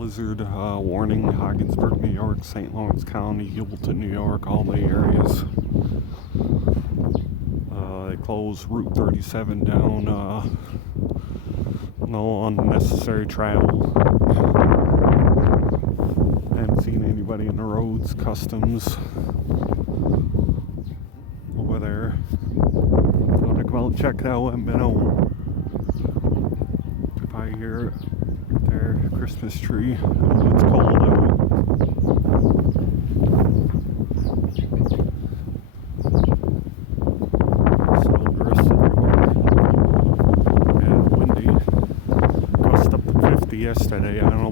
blizzard warning, Ogdensburg, New York, St. Lawrence County, Hewlett, New York, all the areas. They closed Route 37 down, no unnecessary travel. Haven't seen anybody in the roads, customs over there. So to go out and check it out, I've been home. If I hear their Christmas tree, oh, it's cold out. Snow drifts everywhere. Yeah, windy. Gust up to 50 yesterday. I don't know